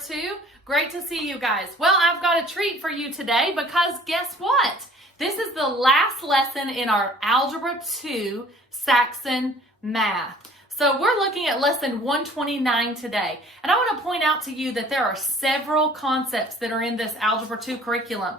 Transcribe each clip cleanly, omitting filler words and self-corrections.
Algebra 2. Great to see you guys. Well, I've got a treat for you today because guess what? This is the last lesson in our Algebra 2 Saxon Math. So we're looking at lesson 129 today. And I want to point out to you that there are several concepts that are in this Algebra 2 curriculum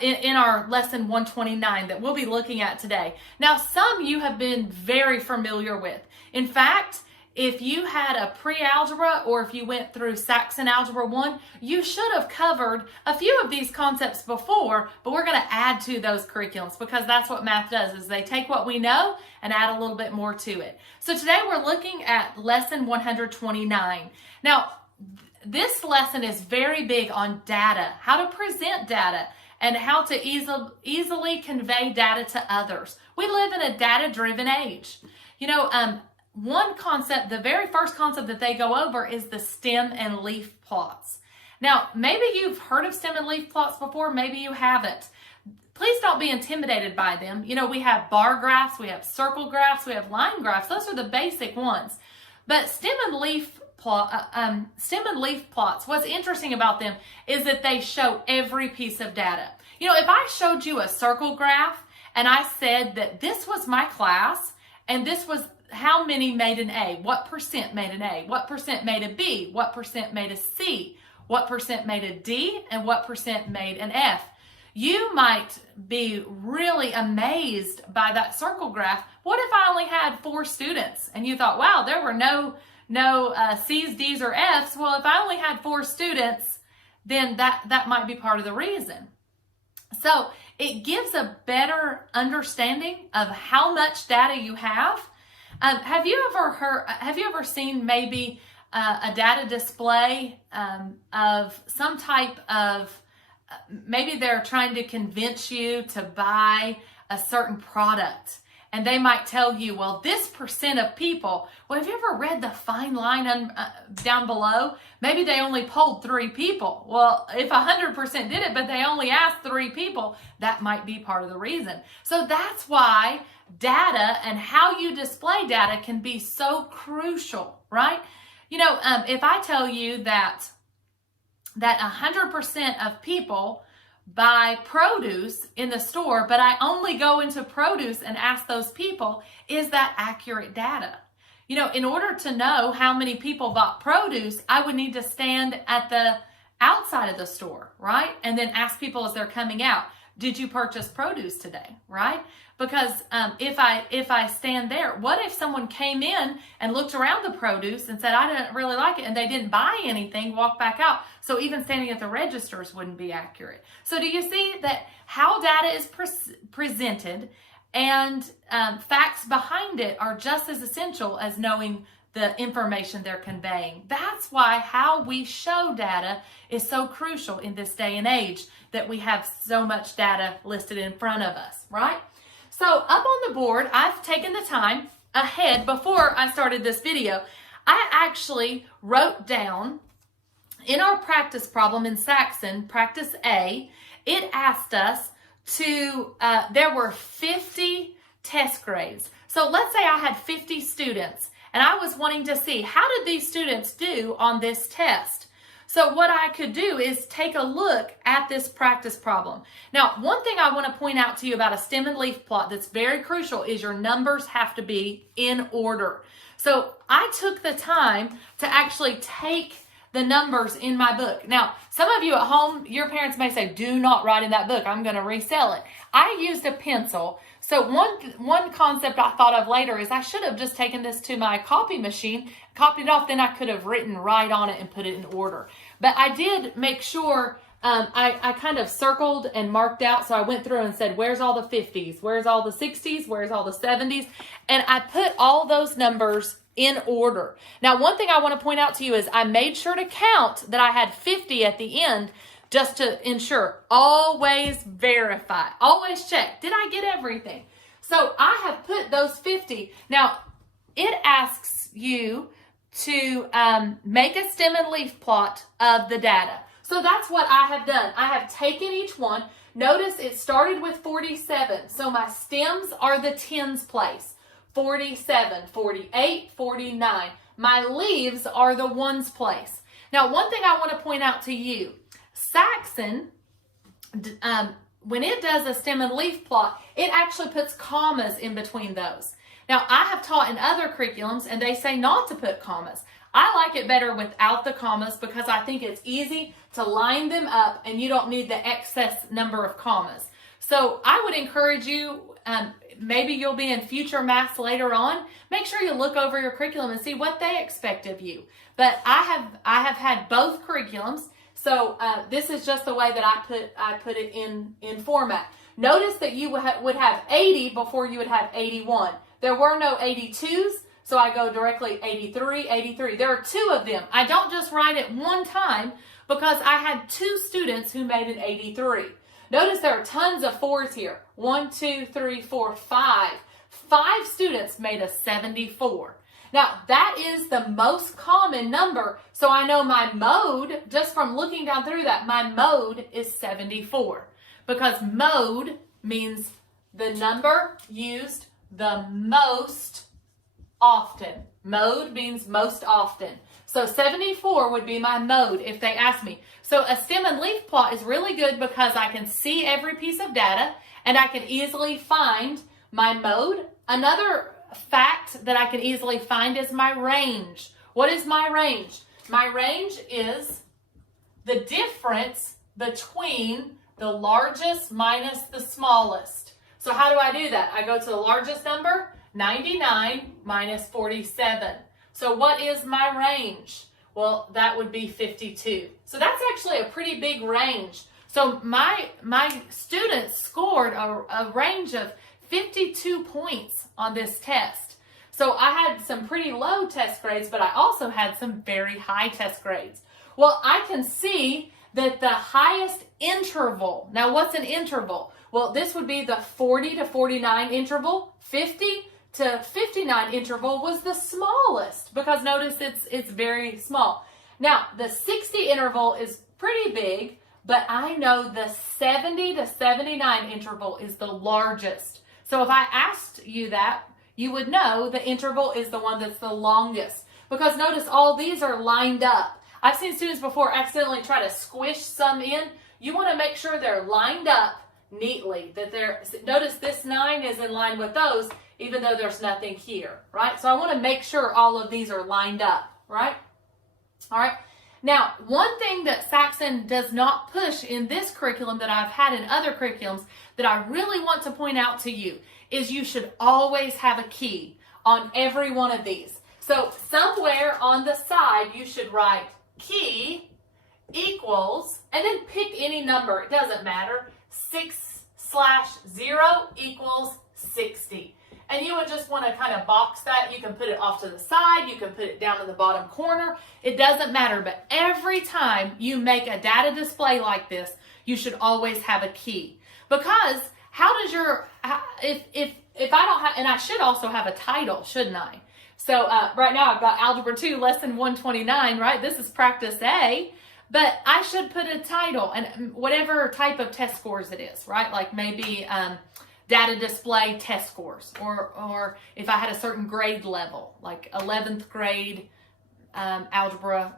in our lesson 129 that we'll be looking at today. Now, some you have been very familiar with. In fact, if you had a pre-algebra or if you went through Saxon Algebra 1, you should have covered a few of these concepts before, but we're going to add to those curriculums because that's what math does, is they take what we know and add a little bit more to it. So today we're looking at lesson 129. Now, this lesson is very big on data, how to present data, and how to easily convey data to others. We live in a data-driven age. You know, one concept, the very first concept that they go over is the stem and leaf plots. Now, maybe you've heard of stem and leaf plots before, maybe you haven't. Please don't be intimidated by them. You know, we have bar graphs, we have circle graphs, we have line graphs. Those are the basic ones. But stem and leaf plots, what's interesting about them is that they show every piece of data. You know, if I showed you a circle graph and I said that this was my class and this was how many made an A, what percent made an A, what percent made a B, what percent made a C, what percent made a D, and what percent made an F. You might be really amazed by that circle graph. What if I only had 4 students and you thought, wow, there were no C's, D's, or F's? Well, if I only had 4 students, then that might be part of the reason. So it gives a better understanding of how much data you have. Have you ever seen maybe a data display of some type of, maybe they're trying to convince you to buy a certain product, and they might tell you, well, this percent of people, well, have you ever read the fine line down below? Maybe they only polled 3 people. Well, if 100% did it, but they only asked 3 people, that might be part of the reason. So that's why data and how you display data can be so crucial, right? You know, if I tell you that 100% of people buy produce in the store, but I only go into produce and ask those people, is that accurate data? You know, in order to know how many people bought produce, I would need to stand at the outside of the store, right? And then ask people as they're coming out, did you purchase produce today, right? Because if I stand there, what if someone came in and looked around the produce and said, I didn't really like it, and they didn't buy anything, walked back out? So even standing at the registers wouldn't be accurate. So do you see that how data is presented and facts behind it are just as essential as knowing the information they're conveying? That's why how we show data is so crucial in this day and age that we have so much data listed in front of us, right? So up on the board, I've taken the time ahead before I started this video. I actually wrote down in our practice problem in Saxon, practice A, it asked us to, there were 50 test grades. So let's say I had 50 students and I was wanting to see how did these students do on this test. So what I could do is take a look at this practice problem. Now, one thing I want to point out to you about a stem and leaf plot that's very crucial is your numbers have to be in order. So I took the time to actually take the numbers in my book. Now, some of you at home, your parents may say, do not write in that book. I'm going to resell it. I used a pencil. So one concept I thought of later is I should have just taken this to my copy machine, copied it off, then I could have written right on it and put it in order. But I did make sure I kind of circled and marked out. So I went through and said, where's all the 50s? Where's all the 60s? Where's all the 70s? And I put all those numbers in order. Now, one thing I want to point out to you is I made sure to count that I had 50 at the end just to ensure. Always verify. Always check. Did I get everything? So I have put those 50. Now, it asks you to make a stem and leaf plot of the data. So that's what I have done. I have taken each one. Notice it started with 47. So my stems are the tens place. 47, 48, 49. My leaves are the ones place. Now, one thing I want to point out to you, Saxon, when it does a stem and leaf plot, it actually puts commas in between those. Now, I have taught in other curriculums, and they say not to put commas. I like it better without the commas because I think it's easy to line them up and you don't need the excess number of commas. So I would encourage you, maybe you'll be in future maths later on, make sure you look over your curriculum and see what they expect of you. But I have had both curriculums, so this is just the way that I put it in format. Notice that you would have 80 before you would have 81. There were no 82s, so I go directly 83, 83. There are two of them. I don't just write it one time because I had two students who made an 83. Notice there are tons of 4s here. 1, 2, 3, 4, 5. 5 students made a 74. Now, that is the most common number, so I know my mode, just from looking down through that, my mode is 74. Because mode means the number used the most often. Mode means most often. So 74 would be my mode if they ask me. So a stem and leaf plot is really good because I can see every piece of data and I can easily find my mode. Another fact that I can easily find is my range. What is my range? My range is the difference between the largest minus the smallest. So how do I do that? I go to the largest number, 99 minus 47. So what is my range? Well, that would be 52. So that's actually a pretty big range. So my students scored a range of 52 points on this test. So I had some pretty low test grades, but I also had some very high test grades. Well, I can see that the highest interval, now what's an interval? Well, this would be the 40 to 49 interval. 50 to 59 interval was the smallest because notice it's very small. Now, the 60 interval is pretty big, but I know the 70 to 79 interval is the largest. So if I asked you that, you would know the interval is the one that's the longest because notice all these are lined up. I've seen students before accidentally try to squish some in. You want to make sure they're lined up neatly. Notice this 9 is in line with those, even though there's nothing here, right? So I want to make sure all of these are lined up, right? All right. Now, one thing that Saxon does not push in this curriculum that I've had in other curriculums that I really want to point out to you is you should always have a key on every one of these. So somewhere on the side, you should write key equals, and then pick any number. It doesn't matter. 6/0 equals 60. And you would just want to kind of box that. You can put it off to the side. You can put it down in the bottom corner. It doesn't matter. But every time you make a data display like this, you should always have a key. Because how does your, if I don't have, and I should also have a title, shouldn't I? So right now I've got Algebra 2, Lesson 129, right? This is Practice A. But I should put a title and whatever type of test scores it is, right? Like maybe data display test scores, or if I had a certain grade level, like 11th grade algebra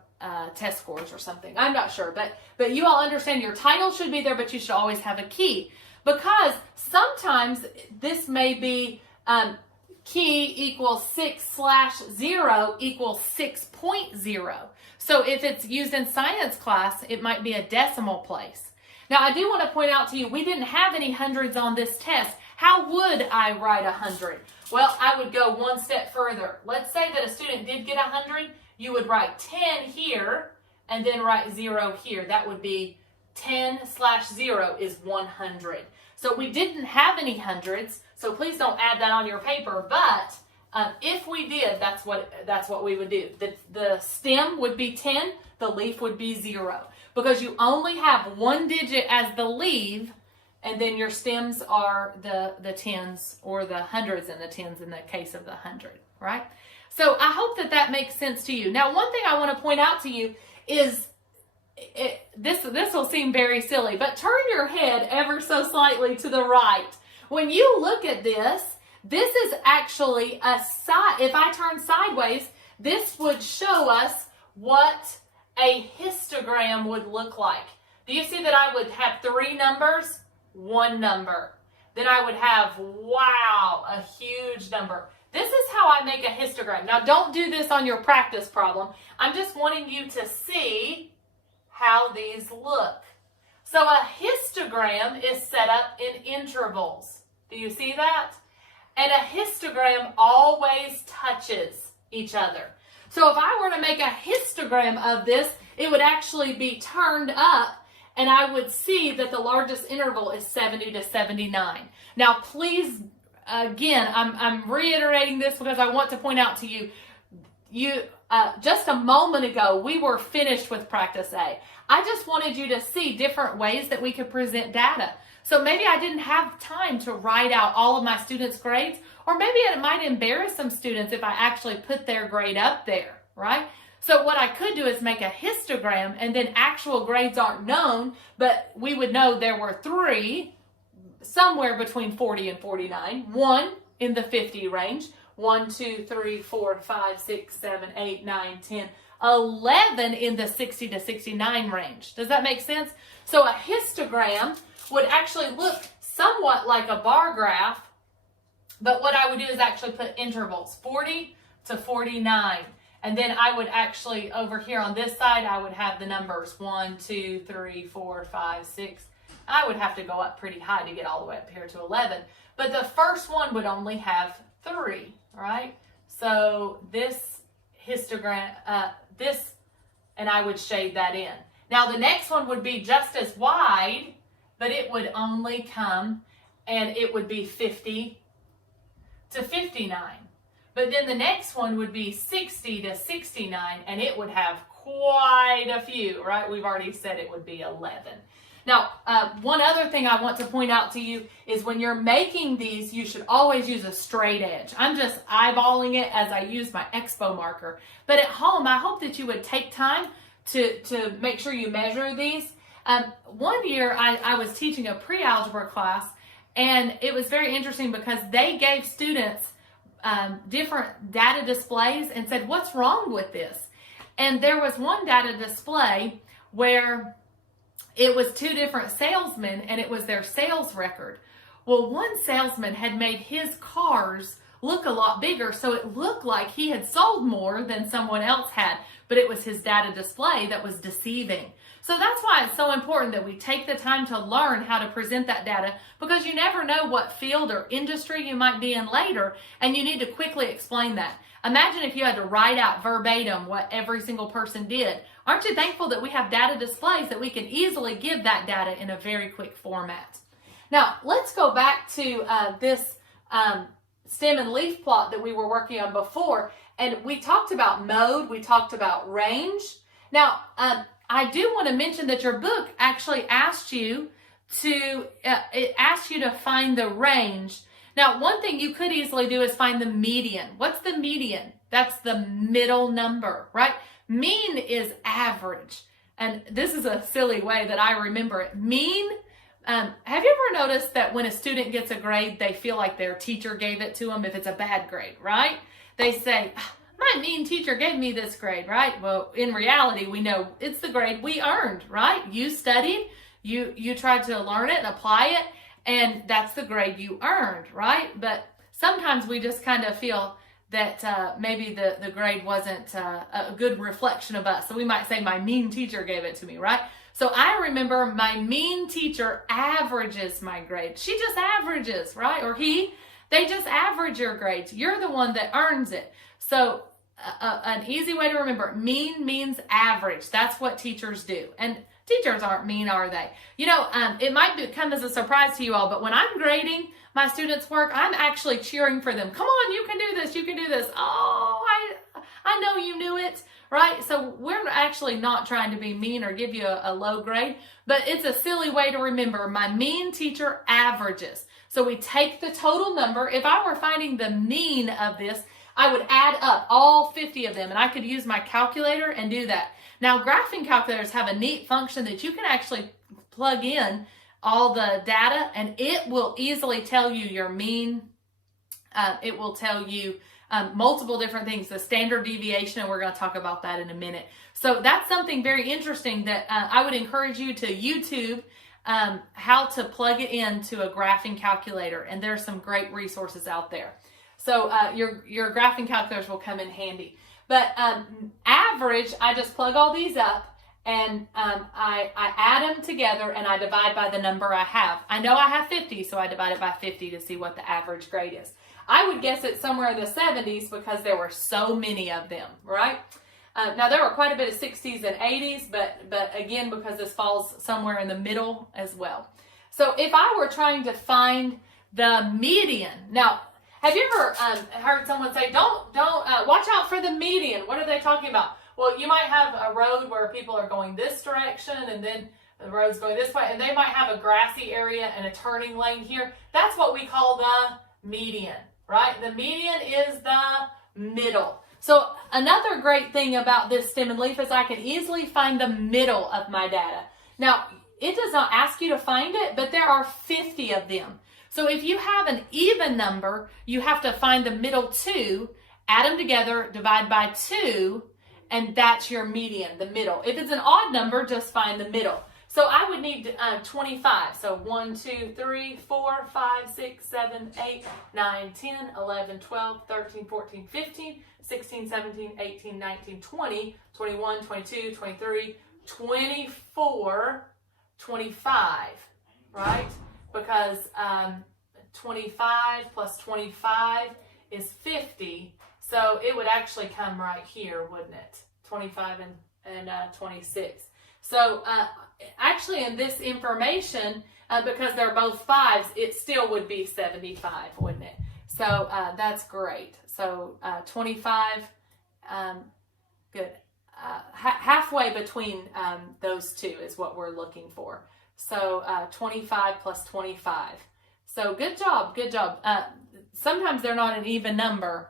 test scores or something. I'm not sure, but you all understand your title should be there, but you should always have a key. Because sometimes this may be key equals 6/0 equals 6.0. So if it's used in science class, it might be a decimal place. Now, I do want to point out to you, we didn't have any hundreds on this test. How would I write 100? Well, I would go one step further. Let's say that a student did get 100. You would write 10 here and then write 0 here. That would be 10/0 is 100. So we didn't have any hundreds, so please don't add that on your paper, but if we did, that's what we would do. The stem would be 10, the leaf would be 0. Because you only have one digit as the leaf, and then your stems are the tens or the hundreds and the tens in the case of the 100, right? So I hope that makes sense to you. Now, one thing I want to point out to you is, this will seem very silly, but turn your head ever so slightly to the right. When you look at this is actually a side. If I turn sideways, this would show us what a histogram would look like. Do you see that I would have 3 numbers? 1 number. Then I would have, wow, a huge number. This is how I make a histogram. Now, don't do this on your practice problem. I'm just wanting you to see how these look. So a histogram is set up in intervals. Do you see that? And a histogram always touches each other. So if I were to make a histogram of this, it would actually be turned up, and I would see that the largest interval is 70 to 79. Now, please, again, I'm reiterating this because I want to point out to you, just a moment ago, we were finished with practice A. I just wanted you to see different ways that we could present data. So maybe I didn't have time to write out all of my students' grades, or maybe it might embarrass some students if I actually put their grade up there, right? So what I could do is make a histogram, and then actual grades aren't known, but we would know there were 3, somewhere between 40 and 49, 1 in the 50 range, 1, 2, 3, 4, 5, 6, 7, 8, 9, 10, 11 in the 60 to 69 range. Does that make sense? So a histogram would actually look somewhat like a bar graph, but what I would do is actually put intervals, 40 to 49. And then I would actually, over here on this side, I would have the numbers 1, 2, 3, 4, 5, 6. I would have to go up pretty high to get all the way up here to 11. But the first one would only have 3, right? So this histogram, and I would shade that in. Now the next one would be just as wide, but it would only come, and it would be 50 to 59. But then the next one would be 60 to 69, and it would have quite a few, right? We've already said it would be 11. Now, one other thing I want to point out to you is when you're making these, you should always use a straight edge. I'm just eyeballing it as I use my expo marker. But at home, I hope that you would take time to make sure you measure these. One year, I was teaching a pre-algebra class, and it was very interesting because they gave students different data displays and said, what's wrong with this? And there was one data display where it was 2 different salesmen, and it was their sales record. Well, one salesman had made his cars look a lot bigger, so it looked like he had sold more than someone else had, but it was his data display that was deceiving. So that's why it's so important that we take the time to learn how to present that data, because you never know what field or industry you might be in later, and you need to quickly explain that. Imagine if you had to write out verbatim what every single person did. Aren't you thankful that we have data displays that we can easily give that data in a very quick format? Now, let's go back to this stem and leaf plot that we were working on before, and we talked about mode, we talked about range. Now, I do want to mention that your book actually asked you to find the range. Now, one thing you could easily do is find the median. What's the median? That's the middle number, right? Mean is average. And this is a silly way that I remember it. Mean, have you ever noticed that when a student gets a grade, they feel like their teacher gave it to them if it's a bad grade, right? They say, my mean teacher gave me this grade, right? Well, in reality, we know it's the grade we earned, right? You studied, you tried to learn it and apply it, and that's the grade you earned, right? But sometimes we just kind of feel that maybe the grade wasn't a good reflection of us. So we might say, my mean teacher gave it to me, right? So I remember my mean teacher averages my grade. She just averages, right? Or they just average your grades. You're the one that earns it. So an easy way to remember, mean means average. That's what teachers do. And teachers aren't mean, are they? You know, it might come as a surprise to you all, but when I'm grading my students' work, I'm actually cheering for them. Come on, you can do this, you can do this. Oh, I know you knew it, right? So we're actually not trying to be mean or give you a low grade, but it's a silly way to remember. My mean teacher averages. So we take the total number. If I were finding the mean of this, I would add up all 50 of them, and I could use my calculator and do that. Now, graphing calculators have a neat function that you can actually plug in all the data, and it will easily tell you your mean. It will tell you multiple different things, the standard deviation, and we're going to talk about that in a minute. So that's something very interesting that I would encourage you to YouTube how to plug it into a graphing calculator, and there's some great resources out there. So your graphing calculators will come in handy. But average, I just plug all these up, and I add them together, and I divide by the number I have. I know I have 50, so I divide it by 50 to see what the average grade is. I would guess it's somewhere in the 70s because there were so many of them, right? Now, there were quite a bit of 60s and 80s, but again, because this falls somewhere in the middle as well. So if I were trying to find the median, now, have you ever heard someone say, don't watch out for the median? What are they talking about? Well, you might have a road where people are going this direction, and then the road's going this way, and they might have a grassy area and a turning lane here. That's what we call the median, right? The median is the middle. So another great thing about this stem and leaf is I can easily find the middle of my data. Now, it does not ask you to find it, but there are 50 of them. So if you have an even number, you have to find the middle two, add them together, divide by 2, and that's your median, the middle. If it's an odd number, just find the middle. So I would need 25. So 1, 2, 3, 4, 5, 6, 7, 8, 9, 10, 11, 12, 13, 14, 15, 16, 17, 18, 19, 20, 21, 22, 23, 24, 25, right? Because 25 plus 25 is 50. So it would actually come right here, wouldn't it? 25 and 26. So actually in this information, because they're both 5s, it still would be 75, wouldn't it? So that's great. So 25, good. Halfway between those two is what we're looking for. So 25 plus 25. So good job, good job. Sometimes they're not an even number.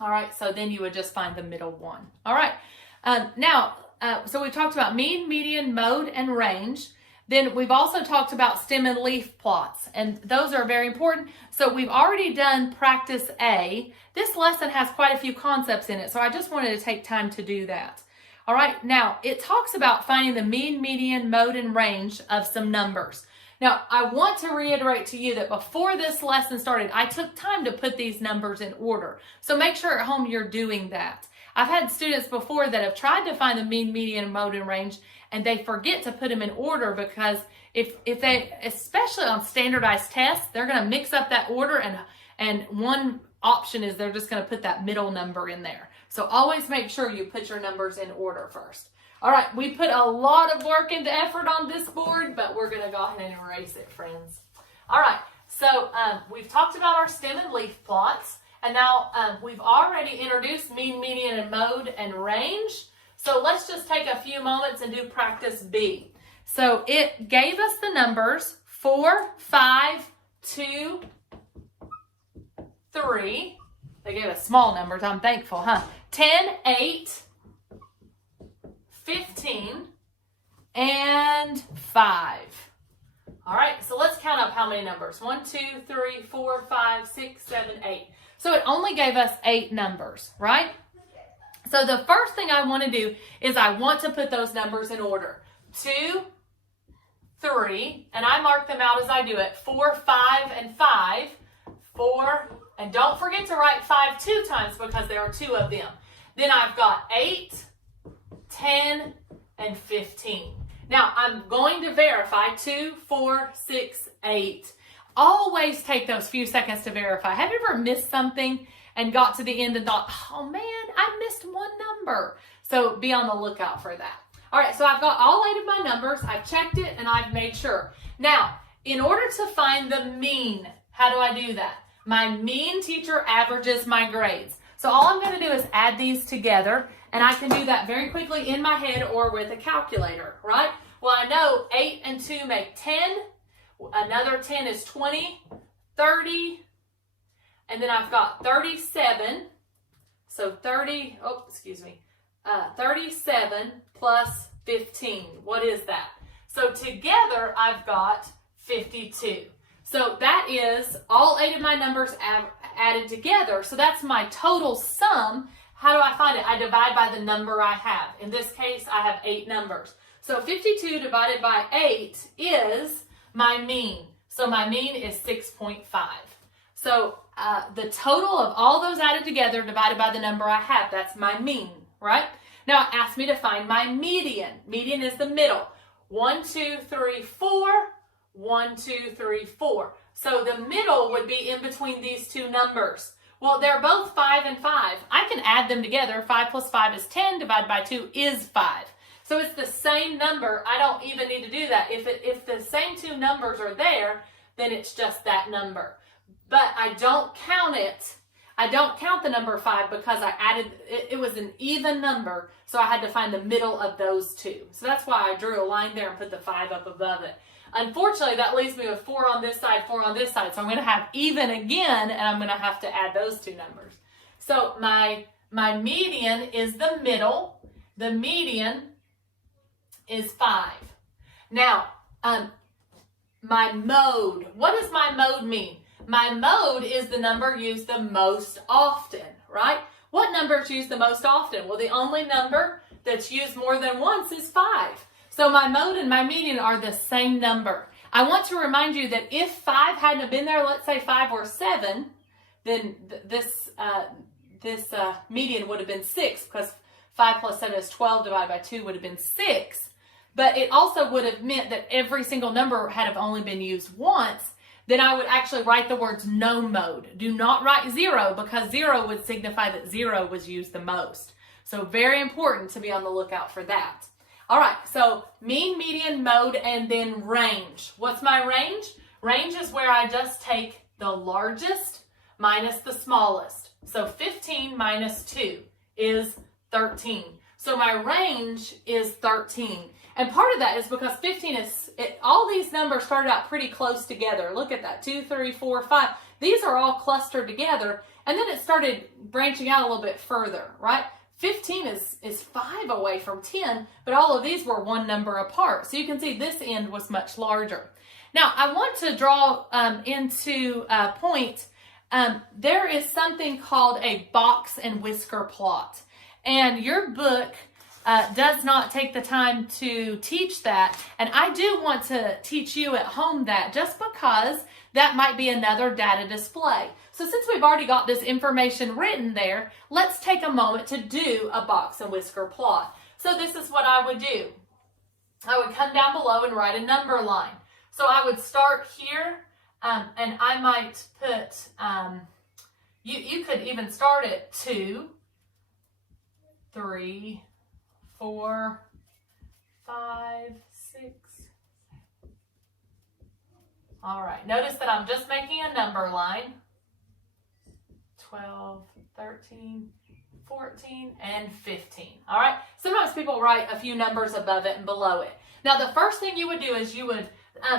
All right, so then you would just find the middle one. All right, now, so we talked about mean, median, mode, and range. Then we've also talked about stem and leaf plots, and those are very important. So we've already done practice A. This lesson has quite a few concepts in it, so I just wanted to take time to do that. All right, now it talks about finding the mean, median, mode, and range of some numbers. Now, I want to reiterate to you that before this lesson started, I took time to put these numbers in order. So make sure at home you're doing that. I've had students before that have tried to find the mean, median, mode, and range, and they forget to put them in order because if they, especially on standardized tests, they're going to mix up that order, and one option is they're just going to put that middle number in there. So always make sure you put your numbers in order first. All right, we put a lot of work and effort on this board, but we're going to go ahead and erase it, friends. All right, so we've talked about our stem and leaf plots, and now we've already introduced mean, median, and mode and range. So let's just take a few moments and do practice B. So it gave us the numbers 4, 5, 2, 3. They gave us small numbers, I'm thankful, huh? 10, 8, 15, and 5. All right, so let's count up how many numbers. 1, 2, 3, 4, 5, 6, 7, 8. So it only gave us 8 numbers, right? So the first thing I want to do is I want to put those numbers in order. 2, 3, and I mark them out as I do it. 4, 5, and 5. 4, and don't forget to write 5 2 times because there are 2 of them. Then I've got 8, 10, and 15. Now, I'm going to verify 2, 4, 6, 8. Always take those few seconds to verify. Have you ever missed something and got to the end and thought, oh man, I missed one number? So be on the lookout for that. All right, so I've got all 8 of my numbers. I've checked it and I've made sure. Now, in order to find the mean, how do I do that? My mean teacher averages my grades. So all I'm going to do is add these together, and I can do that very quickly in my head or with a calculator, right? Well, I know 8 and 2 make 10. Another 10 is 20, 30, and then I've got 37. So 37 plus 15. What is that? So together I've got 52. So that is all 8 of my numbers added together. So that's my total sum. How do I find it? I divide by the number I have. In this case, I have 8 numbers. So 52 divided by 8 is my mean. So my mean is 6.5. So the total of all those added together divided by the number I have, that's my mean, right? Now it asked me to find my median. Median is the middle. 1, 2, 3, 4. 1, 2, 3, 4. So the middle would be in between these two numbers. Well, they're both 5 and 5. I can add them together. 5 plus 5 is 10, divided by 2 is 5. So it's the same number. I don't even need to do that. If the same two numbers are there, then it's just that number. But I don't count it. I don't count the number 5 because I added, it was an even number, so I had to find the middle of those two. So that's why I drew a line there and put the 5 up above it. Unfortunately, that leaves me with 4 on this side, 4 on this side. So I'm going to have even again, and I'm going to have to add those two numbers. So my median is the middle. The median is 5. Now, my mode. What does my mode mean? My mode is the number used the most often, right? What number is used the most often? Well, the only number that's used more than once is 5. So my mode and my median are the same number. I want to remind you that if 5 hadn't been there, let's say 5 or 7, then this median would have been 6, because 5 plus 7 is 12 divided by 2 would have been 6. But it also would have meant that every single number had have only been used once. Then I would actually write the words no mode. Do not write 0, because 0 would signify that 0 was used the most. So very important to be on the lookout for that. All right, so mean, median, mode, and then range. What's my range? Range is where I just take the largest minus the smallest. So 15 minus 2 is 13. So my range is 13. And part of that is because 15 is, all these numbers started out pretty close together. Look at that, 2, 3, 4, 5. These are all clustered together. And then it started branching out a little bit further, right? 15 is 5 away from 10, but all of these were one number apart. So you can see this end was much larger. Now, I want to draw into a point. There is something called a box and whisker plot. And your book does not take the time to teach that. And I do want to teach you at home that, just because that might be another data display. So since we've already got this information written there, let's take a moment to do a box and whisker plot. So this is what I would do. I would come down below and write a number line. So I would start here, and I might put, you could even start at 2, 3, 4, 5, 6. All right, notice that I'm just making a number line. 12, 13, 14, and 15. All right, sometimes people write a few numbers above it and below it. Now, the first thing you would do is you would,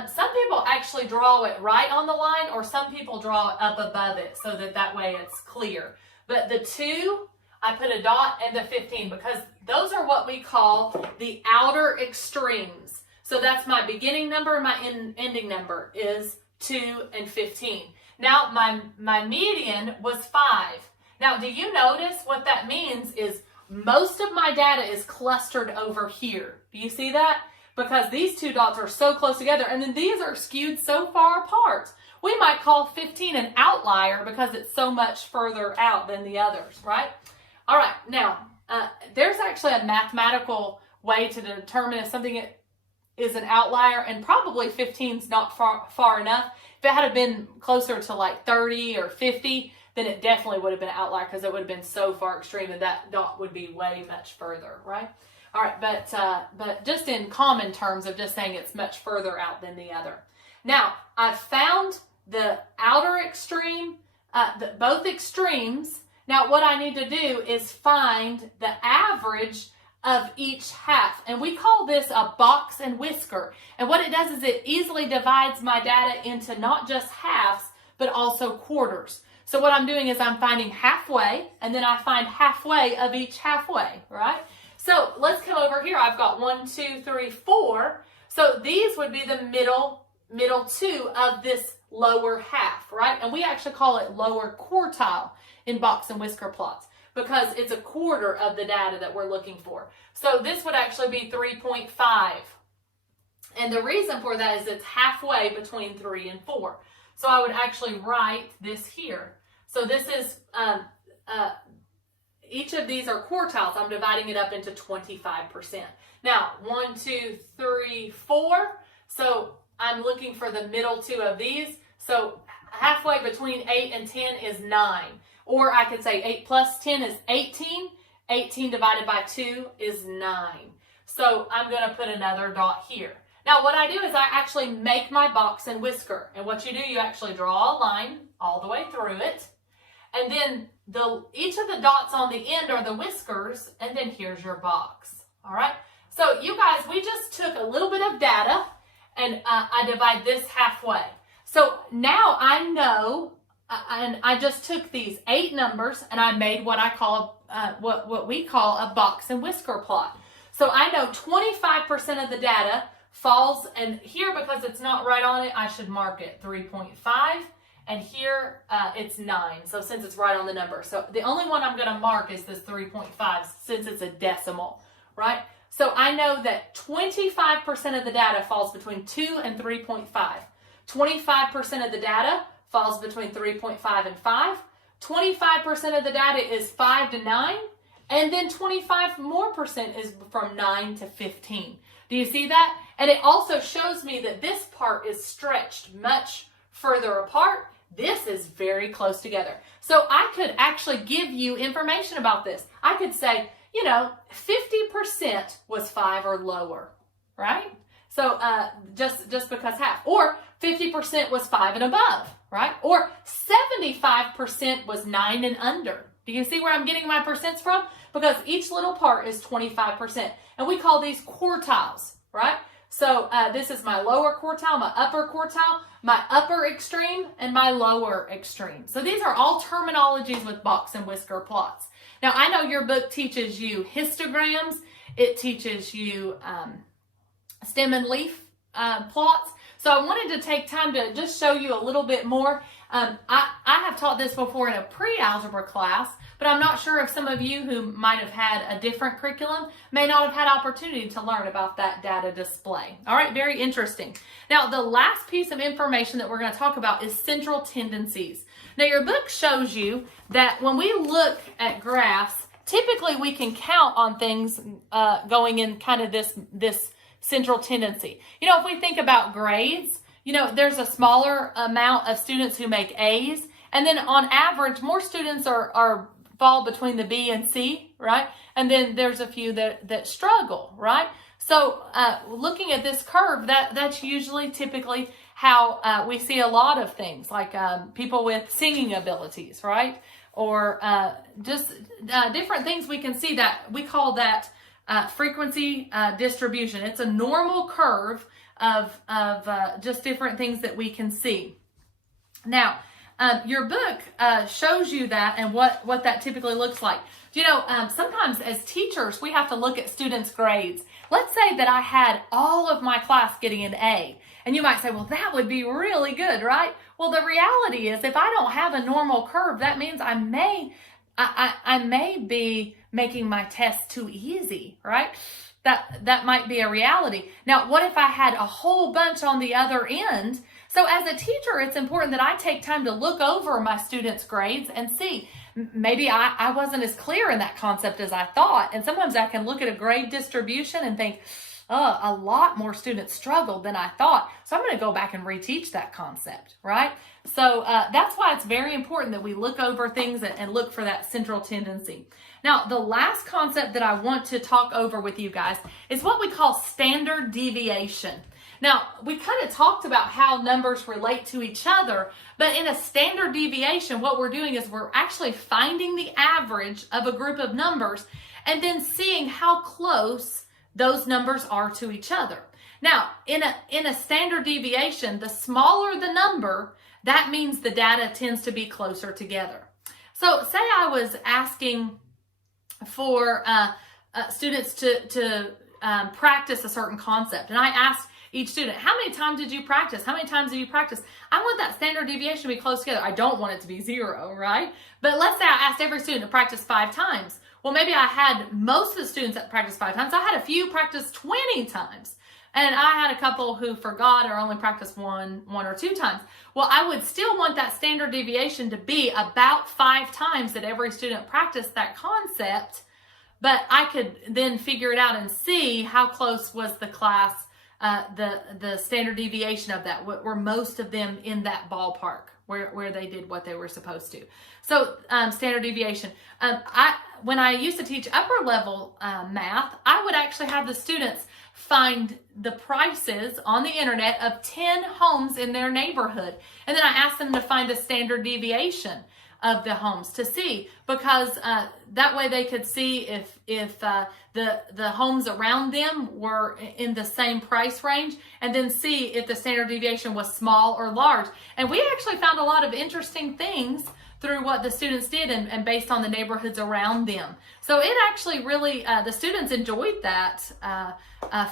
some people actually draw it right on the line, or some people draw it up above it so that way it's clear. But the 2, I put a dot, and the 15, because those are what we call the outer extremes. So that's my beginning number, and my ending number is 2 and 15. Now, my median was 5. Now, do you notice what that means is most of my data is clustered over here. Do you see that? Because these two dots are so close together, and then these are skewed so far apart. We might call 15 an outlier because it's so much further out than the others, right? All right, now, there's actually a mathematical way to determine if something is an outlier, and probably 15 is not far enough. If it had been closer to like 30 or 50, then it definitely would have been an outlier, because it would have been so far extreme, and that dot would be way much further, right? All right, but just in common terms of just saying it's much further out than the other. Now, I've found the outer extreme, both extremes. Now, what I need to do is find the average of each half, and we call this a box and whisker. And what it does is it easily divides my data into not just halves, but also quarters. So what I'm doing is I'm finding halfway, and then I find halfway of each halfway, right? So let's come over here. I've got 1, 2, 3, 4. So these would be the middle 2 of this lower half, right? And we actually call it lower quartile in box and whisker plots because it's a quarter of the data that we're looking for. So this would actually be 3.5. And the reason for that is it's halfway between 3 and 4. So I would actually write this here. So this is, each of these are quartiles. I'm dividing it up into 25%. Now, 1, 2, 3, 4. So I'm looking for the middle two of these. So halfway between 8 and 10 is 9. Or I could say 8 plus 10 is 18. 18 divided by 2 is 9. So I'm going to put another dot here. Now what I do is I actually make my box and whisker. And what you do, you actually draw a line all the way through it. And then each of the dots on the end are the whiskers. And then here's your box. All right. So you guys, we just took a little bit of data and I divide this halfway. So now I know, and I just took these 8 numbers and I made what I call, what we call a box and whisker plot. So I know 25% of the data falls, and here, because it's not right on it, I should mark it 3.5, and here it's 9. So since it's right on the number. So the only one I'm going to mark is this 3.5 since it's a decimal, right? So I know that 25% of the data falls between 2 and 3.5. 25% of the data falls between 3.5 and 5. 25% of the data is 5 to 9. And then 25% more is from 9 to 15. Do you see that? And it also shows me that this part is stretched much further apart. This is very close together. So I could actually give you information about this. I could say, 50% was 5 or lower, right? So just because half. Or 50% was 5 and above, right? Or 75% was 9 and under. Do you see where I'm getting my percents from? Because each little part is 25%. And we call these quartiles, right? So this is my lower quartile, my upper quartile, my upper extreme, and my lower extreme. So these are all terminologies with box and whisker plots. Now, I know your book teaches you histograms. It teaches you stem and leaf plots. So I wanted to take time to just show you a little bit more. I have taught this before in a pre-algebra class, but I'm not sure if some of you who might have had a different curriculum may not have had opportunity to learn about that data display. All right, very interesting. Now, the last piece of information that we're going to talk about is central tendencies. Now, your book shows you that when we look at graphs, typically we can count on things going in kind of this central tendency. If we think about grades, there's a smaller amount of students who make A's, and then on average, more students fall between the B and C, right? And then there's a few that struggle, right? So looking at this curve, that's usually typically how we see a lot of things, like people with singing abilities, right? Or just different things we can see that we call that frequency distribution. It's a normal curve of just different things that we can see. Now, your book shows you that and what that typically looks like. Sometimes as teachers, we have to look at students' grades. Let's say that I had all of my class getting an A. And you might say, well, that would be really good, right? Well, the reality is if I don't have a normal curve, that means I may be making my test too easy, right? That might be a reality. Now, what if I had a whole bunch on the other end? So as a teacher, it's important that I take time to look over my students' grades and see, maybe I wasn't as clear in that concept as I thought. And sometimes I can look at a grade distribution and think, oh, a lot more students struggled than I thought. So I'm going to go back and reteach that concept, right? So that's why it's very important that we look over things and look for that central tendency. Now, the last concept that I want to talk over with you guys is what we call standard deviation. Now, we kind of talked about how numbers relate to each other, but in a standard deviation, what we're doing is we're actually finding the average of a group of numbers and then seeing how close those numbers are to each other. Now, in a standard deviation, the smaller the number, that means the data tends to be closer together. So say I was asking for students to practice a certain concept, and I asked, each student. How many times did you practice? How many times did you practice? I want that standard deviation to be close together. I don't want it to be 0, right? But let's say I asked every student to practice 5 times. Well, maybe I had most of the students that practiced 5 times. I had a few practice 20 times. And I had a couple who forgot or only practiced one or 2 times. Well, I would still want that standard deviation to be about 5 times that every student practiced that concept, but I could then figure it out and see how close was the class, the standard deviation of that. Were most of them in that ballpark where they did what they were supposed to? So standard deviation. When I used to teach upper level math, I would actually have the students find the prices on the internet of 10 homes in their neighborhood. And then I asked them to find the standard deviation of the homes to see, because that way they could see if the homes around them were in the same price range, and then see if the standard deviation was small or large. And we actually found a lot of interesting things through what the students did and based on the neighborhoods around them. So it actually really, the students enjoyed that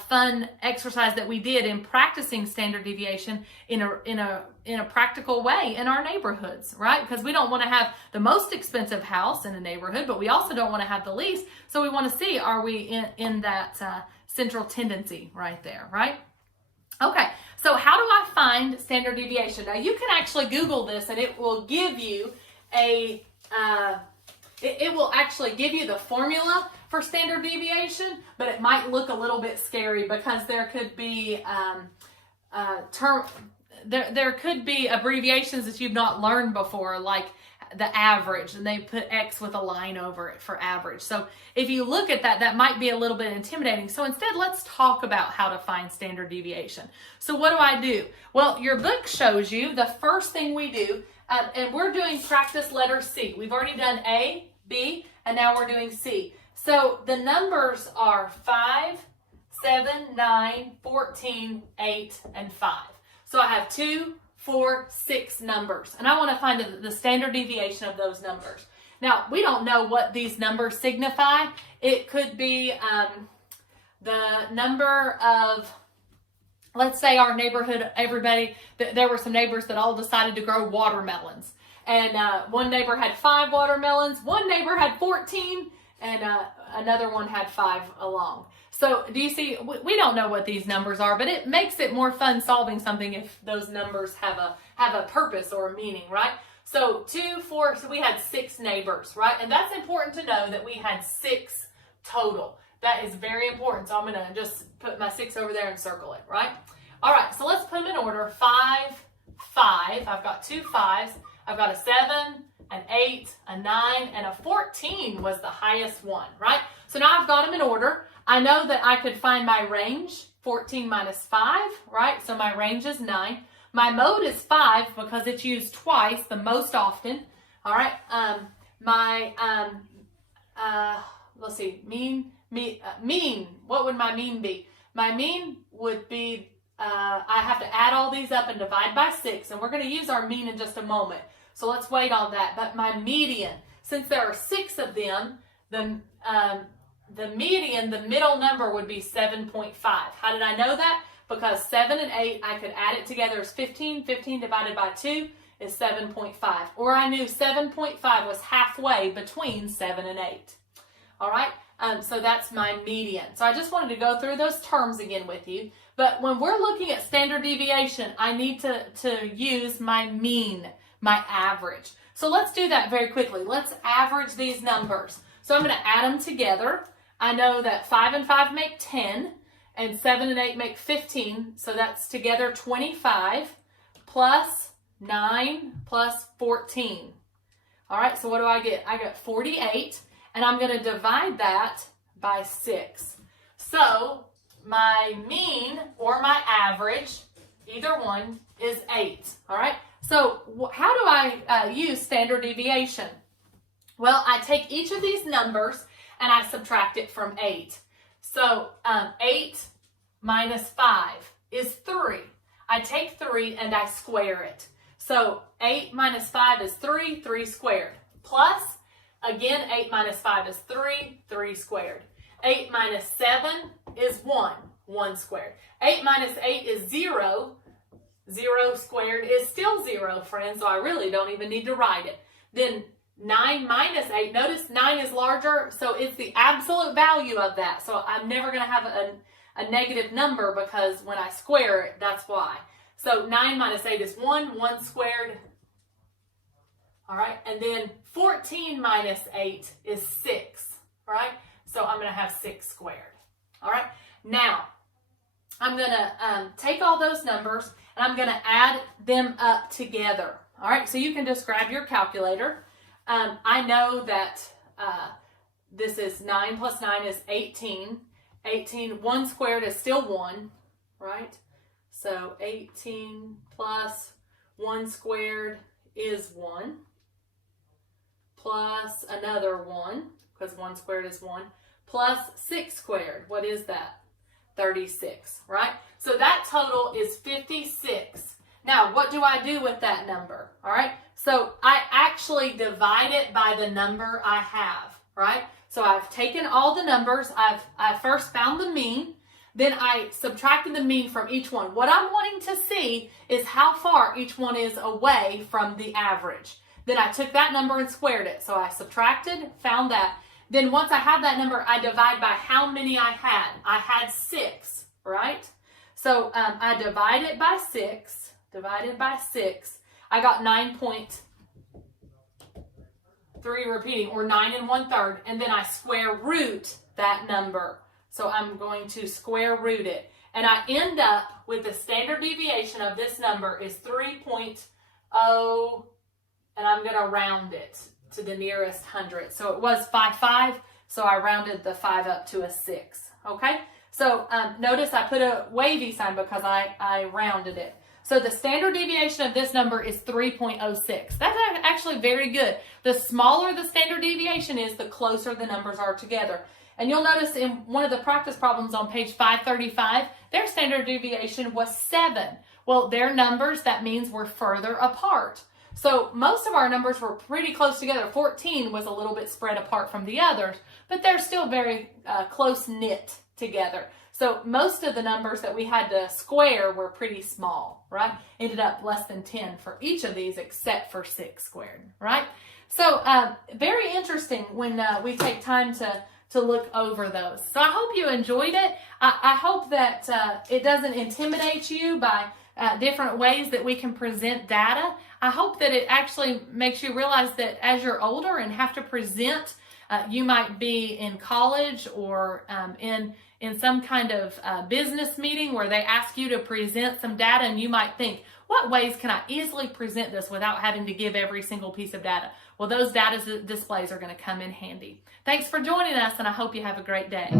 fun exercise that we did in practicing standard deviation in a practical way in our neighborhoods, right? Because we don't want to have the most expensive house in a neighborhood, but we also don't want to have the least. So we want to see, are we in that central tendency right there, right? Okay, so how do I find standard deviation? Now you can actually Google this and it will give you it will actually give you the formula for standard deviation, but it might look a little bit scary because there could be there could be abbreviations that you've not learned before, like the average, and they put X with a line over it for average. So if you look at that, that might be a little bit intimidating. So instead, let's talk about how to find standard deviation. So what do? Well, your book shows you the first thing we do, and we're doing practice letter C. We've already done A, B, and now we're doing C. So the numbers are 5, 7, 9, 14, 8, and 5. So I have 2, 4, 6 numbers, and I want to find the standard deviation of those numbers. Now, we don't know what these numbers signify. It could be the number of, let's say our neighborhood, everybody, there were some neighbors that all decided to grow watermelons. And one neighbor had 5 watermelons, one neighbor had 14, and another one had 5 along. So do you see, we don't know what these numbers are, but it makes it more fun solving something if those numbers have a purpose or a meaning, right? So 2, 4, so we had 6 neighbors, right? And that's important to know that we had 6 total. That is very important. So I'm going to just put my 6 over there and circle it, right? All right, so let's put them in order. 5, 5. I've got 2 5s. I've got a 7, an 8, a 9, and a 14 was the highest one, right? So now I've got them in order. I know that I could find my range, 14 minus 5, right? So my range is 9. My mode is 5 because it's used twice, the most often. All right. Let's see, mean. What would my mean be? My mean would be, I have to add all these up and divide by 6, and we're going to use our mean in just a moment. So let's wait on that. But my median, since there are 6 of them, the median, the middle number would be 7.5. How did I know that? Because 7 and 8, I could add it together as 15. 15 divided by 2 is 7.5. Or I knew 7.5 was halfway between 7 and 8. All right? So that's my median. So I just wanted to go through those terms again with you. But when we're looking at standard deviation, I need to use my mean, my average. So let's do that very quickly. Let's average these numbers. So I'm going to add them together. I know that 5 and 5 make 10, and 7 and 8 make 15, so that's together 25, plus 9, plus 14. All right, so what do I get? I got 48, and I'm going to divide that by 6. So my mean, or my average, either one, is 8. All right, so how do I use standard deviation? Well, I take each of these numbers and I subtract it from 8. So 8 minus 5 is 3. I take 3 and I square it. So 8 minus 5 is 3, 3 squared. Plus, again, 8 minus 5 is 3, 3 squared. 8 minus 7 is 1, 1 squared. 8 minus 8 is 0. 0 squared is still 0, friends, so I really don't even need to write it. Then 9 minus 8, notice 9 is larger, so it's the absolute value of that. So I'm never going to have a negative number because when I square it, that's why. So 9 minus 8 is 1, 1 squared. All right, and then 14 minus 8 is 6, all right? So I'm going to have 6 squared, all right? Now, I'm going to take all those numbers and I'm going to add them up together, all right? So you can just grab your calculator. I know that this is 9 plus 9 is 18. 18, 1 squared is still 1, right? So 18 plus 1 squared is 1. Plus another 1, because 1 squared is 1, plus 6 squared. What is that? 36, right? So that total is 56. Now, what do I do with that number? All right, so I actually divide it by the number I have, right? So I've taken all the numbers. I first found the mean. Then I subtracted the mean from each one. What I'm wanting to see is how far each one is away from the average. Then I took that number and squared it. So I subtracted, found that. Then once I have that number, I divide by how many I had. I had 6, right? So I divide it by 6, divided by 6. I got 9.3 repeating, or 9 1/3. And then I square root that number. So I'm going to square root it. And I end up with the standard deviation of this number is 3.0. And I'm going to round it to the nearest hundredth. So it was 5.5, so I rounded the 5 up to a 6, okay? So notice I put a wavy sign because I rounded it. So the standard deviation of this number is 3.06. That's actually very good. The smaller the standard deviation is, the closer the numbers are together. And you'll notice in one of the practice problems on page 535, their standard deviation was 7. Well, their numbers, that means, were further apart. So most of our numbers were pretty close together. 14 was a little bit spread apart from the others, but they're still very close-knit together. So most of the numbers that we had to square were pretty small, right? Ended up less than 10 for each of these except for 6 squared, right? So very interesting when we take time to look over those. So I hope you enjoyed it. I hope that it doesn't intimidate you by different ways that we can present data. I hope that it actually makes you realize that as you're older and have to present, you might be in college or in some kind of business meeting where they ask you to present some data, and you might think, what ways can I easily present this without having to give every single piece of data? Well, those data displays are going to come in handy. Thanks for joining us, and I hope you have a great day.